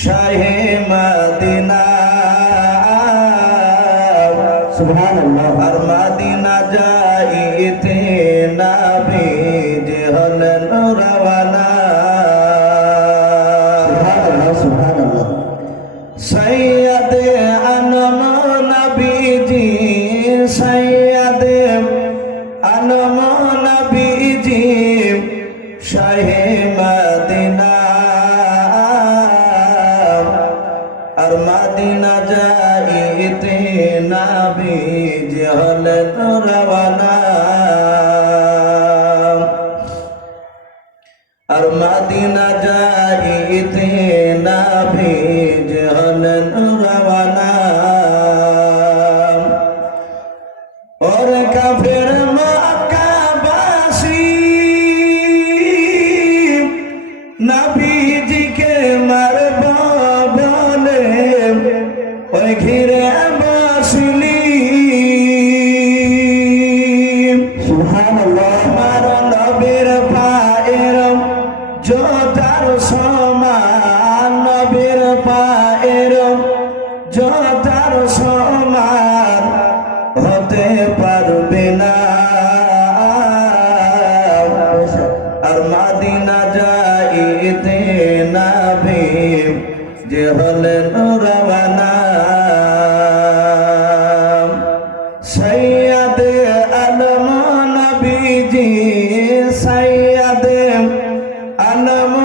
শাহে Medina. সুবহানাল্লাহ। আর Medina যাইতে নবী যে হলেন রওয়ানা। সুবহানাল্লাহ সুবহানাল্লাহ। সৈয়দ আনম নবীজি সৈয়দ আনম নবীজি শাহে মদিনা আর মাদিনা যাইতে নবীজ হলে তো আর ঘিরে বসলি আমার নবীর পায়ের জোতার সমান, নবীর পায়ের জোতার সমান হতে পারবে না। আর মাদিনা নাভি যে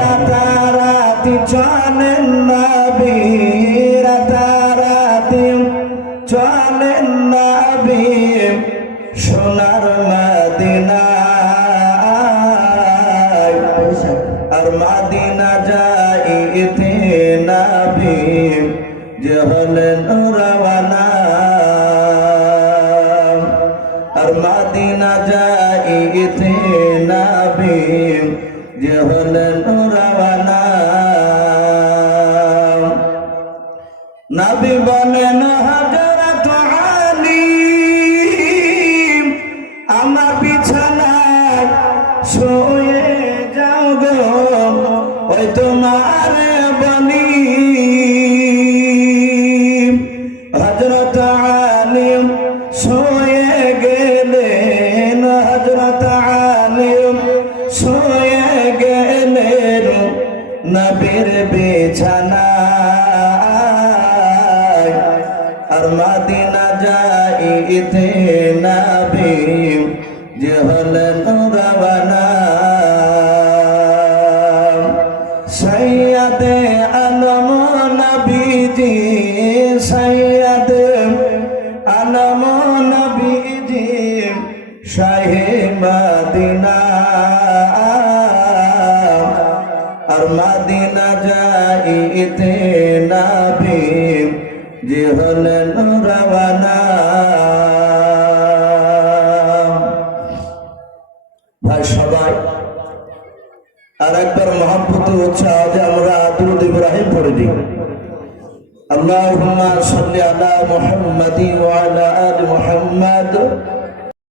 রাতারাতি চলেন নবী রাতারাতি চলেন নবী সোনার মদিনায় আর মাদিনা যাইতে নবী যে হলেন রওয়ানা আর মাদিনা যাইতে নবী যে হলেন রওয়ানা নবী বলেন হজরত আলী আমার বিছানায় শুয়ে যাও গো। ওই তোমার বলি নবীর বিছানায় আর মাদিনা যাইতে যে হলেন সৈয়দ আলম নবীজি, সৈয়দ আলম নবীজি, শাহে মদিনা। আর মদিনা যাইতে নবী যে হলেন রওয়ানা ভাই সবাই আর একবার মহাব্বত হচ্ছে আজ আমরা দুরুদ ইব্রাহিম পড়ে দিই اللهم صل على محمد وعلى ال محمد